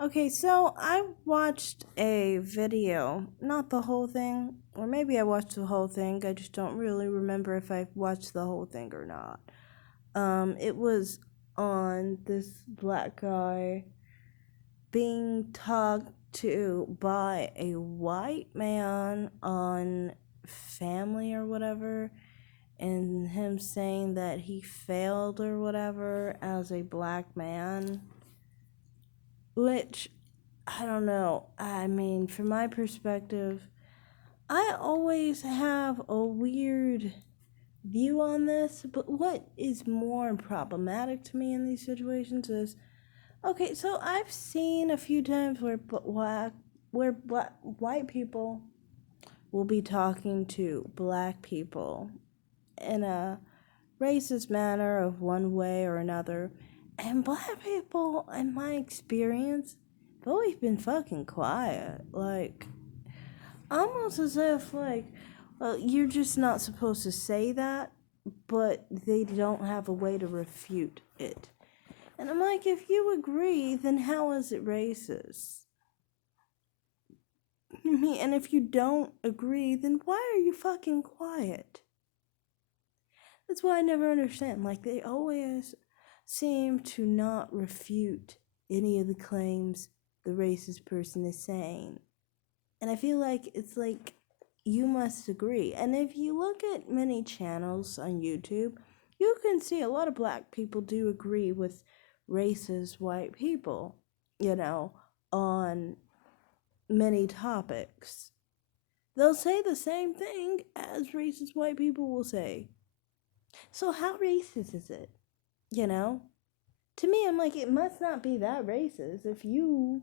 Okay, so I watched a video, not the whole thing, or maybe I watched the whole thing. I just don't really remember if I watched the whole thing or not. It was on this black guy being talked to by a white man on family or whatever, and him saying that he failed or whatever as a black man, which I don't know. I mean, from my perspective, I always have a weird view on this, but what is more problematic to me in these situations is okay, so I've seen a few times where white people will be talking to black people in a racist manner of one way or another. And black people, in my experience, have always been fucking quiet. Like, almost as if, like, well, you're just not supposed to say that, but they don't have a way to refute it. And I'm like, if you agree, then how is it racist? And if you don't agree, then why are you fucking quiet? That's why I never understand. Like, they always seem to not refute any of the claims the racist person is saying. And I feel like it's like you must agree. And if you look at many channels on YouTube, you can see a lot of black people do agree with racist white people, on many topics. They'll say the same thing as racist white people will say. So, how racist is it? You know? To me, I'm like, it must not be that racist if you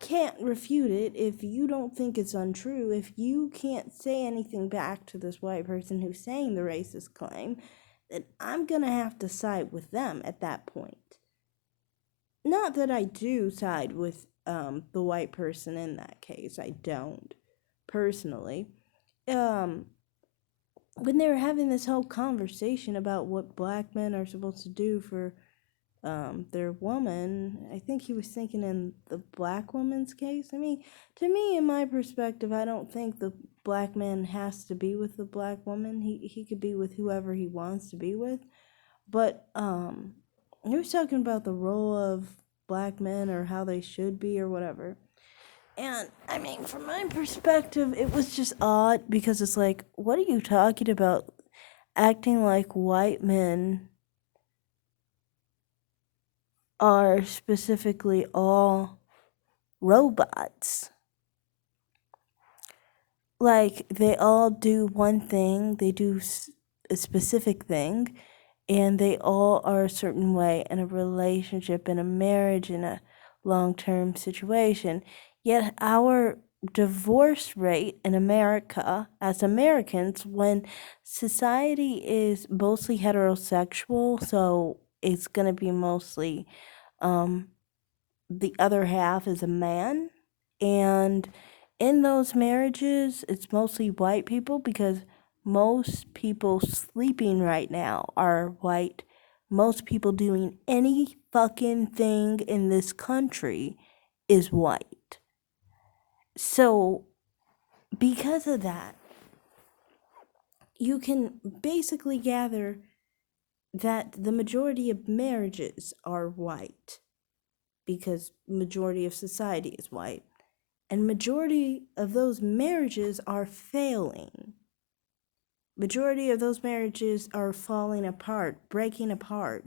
can't refute it, if you don't think it's untrue, if you can't say anything back to this white person who's saying the racist claim, then I'm gonna have to side with them at that point. Not that I do side with the white person in that case. I don't personally. Um, when they were having this whole conversation about what black men are supposed to do for their woman, I think he was thinking in the black woman's case. I mean, to me, in my perspective, I don't think the black man has to be with the black woman. He could be with whoever he wants to be with. But he was talking about the role of black men or how they should be or whatever. And I mean, from my perspective, it was just odd because it's like, what are you talking about? Acting like white men are specifically all robots. Like, they all do one thing, they do a specific thing, and they all are a certain way in a relationship, in a marriage, in a long term situation. Yet, our divorce rate in America, as Americans, when society is mostly heterosexual, so it's going to be mostly um, the other half is a man. And in those marriages, it's mostly white people because most people sleeping right now are white. Most people doing any fucking thing in this country is white. So, because of that, you can basically gather that the majority of marriages are white because majority of society is white. And majority of those marriages are failing. Majority of those marriages are falling apart, breaking apart.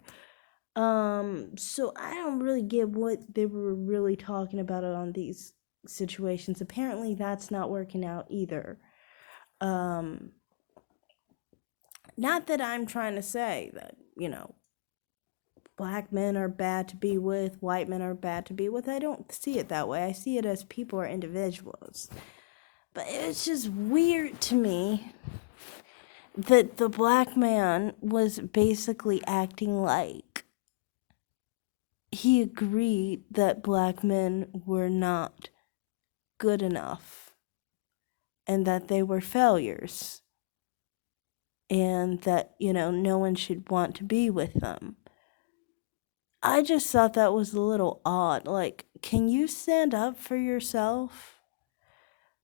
So I don't really get what they were really talking about on these situations. Apparently that's not working out either. Um, Not that I'm trying to say that, black men are bad to be with, white men are bad to be with. I don't see it that way. I see it as people are individuals. But it's just weird to me that the black man was basically acting like he agreed that black men were not good enough and that they were failures and that, no one should want to be with them. I just thought that was a little odd. Like, can you stand up for yourself?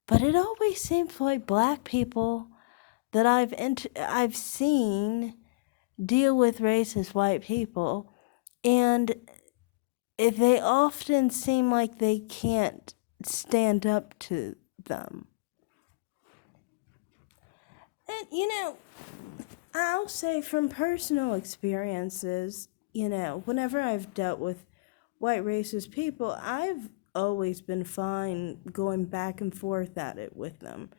But it always seems like black people that I've seen deal with racist white people, and they often seem like they can't stand up to them. And, I'll say from personal experiences, whenever I've dealt with white racist people, I've always been fine going back and forth at it with them.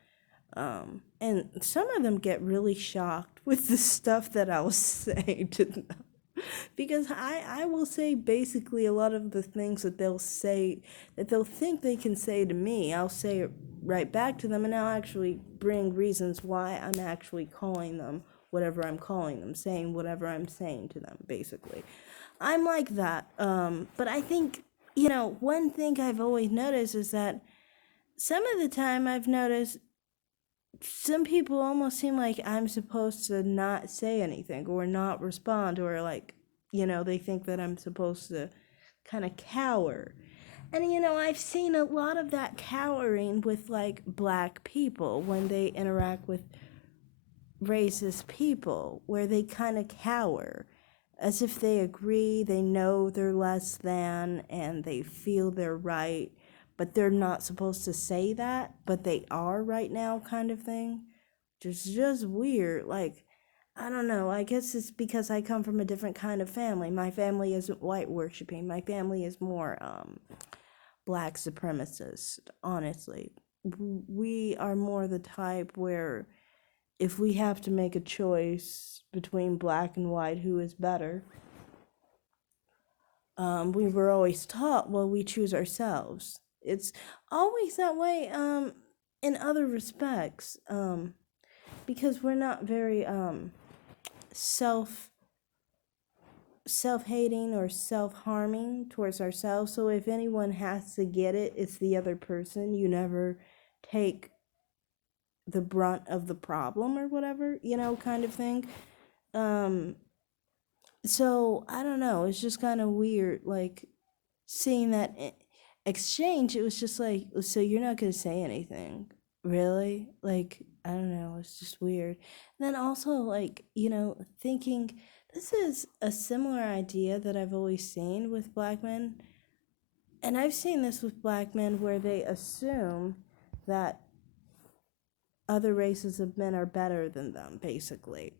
And some of them get really shocked with the stuff that I'll say to them. Because I will say basically a lot of the things that they'll say, that they'll think they can say to me, I'll say it right back to them, and I'll actually bring reasons why I'm actually calling them whatever I'm calling them, saying whatever I'm saying to them, basically. I'm like that. But I think, one thing I've always noticed is that some of the time I've noticed some people almost seem like I'm supposed to not say anything or not respond, or like, they think that I'm supposed to kind of cower. And, I've seen a lot of that cowering with like black people when they interact with racist people, where they kind of cower as if they agree, they know they're less than, and they feel they're right, but they're not supposed to say that, but they are right now, kind of thing. Just weird. Like, I don't know. I guess it's because I come from a different kind of family. My family isn't white worshiping. My family is more black supremacist, honestly. We are more the type where if we have to make a choice between black and white, who is better, we were always taught, well, we choose ourselves. It's always that way in other respects, because we're not very self-hating or self-harming towards ourselves. So if anyone has to get it, it's the other person. You never take the brunt of the problem or whatever, kind of thing. So I don't know, it's just kind of weird, like, seeing that exchange. It was just like, so you're not gonna say anything, really? Like, I don't know, it's just weird. And then also, like, thinking this is a similar idea that I've always seen with black men, and I've seen this with black men where they assume that other races of men are better than them, basically.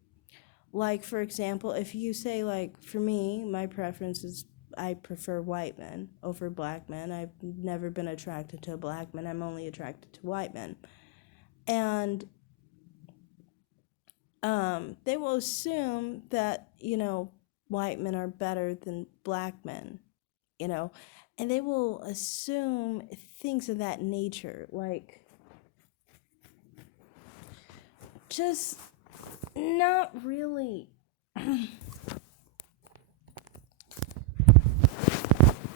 Like, for example, if you say, like, for me, my preference is I prefer white men over black men. I've never been attracted to a black man. I'm only attracted to white men. And they will assume that, white men are better than black men, and they will assume things of that nature, like, just not really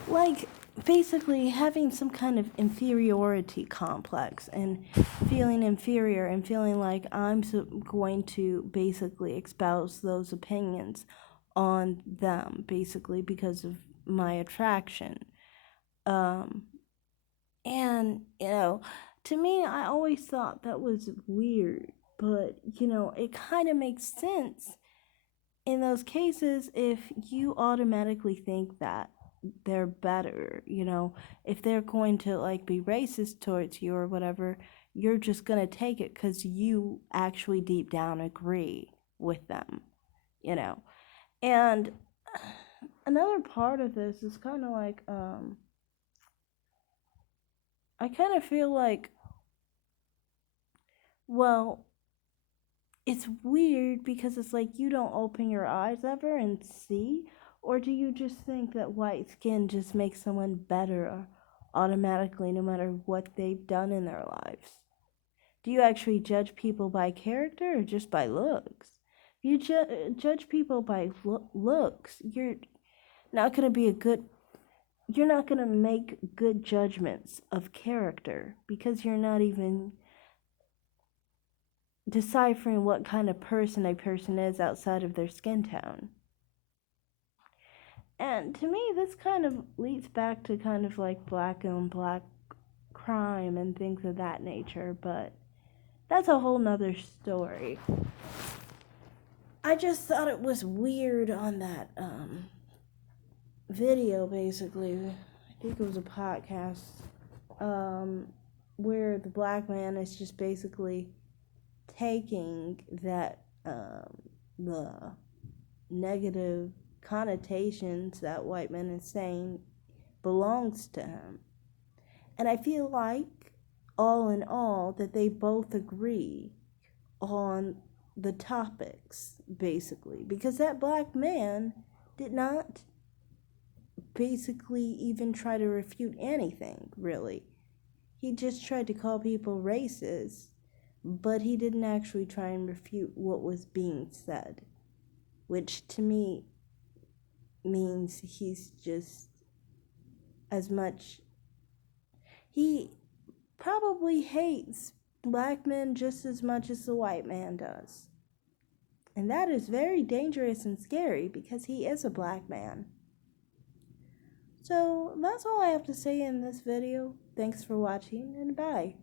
like, basically having some kind of inferiority complex and feeling inferior and feeling like I'm going to basically espouse those opinions on them, basically because of my attraction. And, to me, I always thought that was weird, but, it kind of makes sense in those cases if you automatically think that they're better, if they're going to like be racist towards you or whatever, you're just going to take it because you actually deep down agree with them, and another part of this is kind of like I kind of feel like, well, it's weird because it's like you don't open your eyes ever and see, or do you just think that white skin just makes someone better automatically no matter what they've done in their lives? Do you actually judge people by character or just by looks? If you judge people by looks, not going to be you're not going to make good judgments of character because you're not even deciphering what kind of person a person is outside of their skin tone. And to me, this kind of leads back to kind of like black on black crime and things of that nature, but that's a whole nother story. I just thought it was weird on that video, basically. I think it was a podcast, where the black man is just basically taking that, the negative connotations that white men is saying belongs to him. And I feel like, all in all, that they both agree on the topics, basically. Because that black man did not basically even try to refute anything, really. He just tried to call people racist, but he didn't actually try and refute what was being said, which to me means he's just as much. He probably hates black men just as much as the white man does. And that is very dangerous and scary because he is a black man. So that's all I have to say in this video. Thanks for watching, and bye.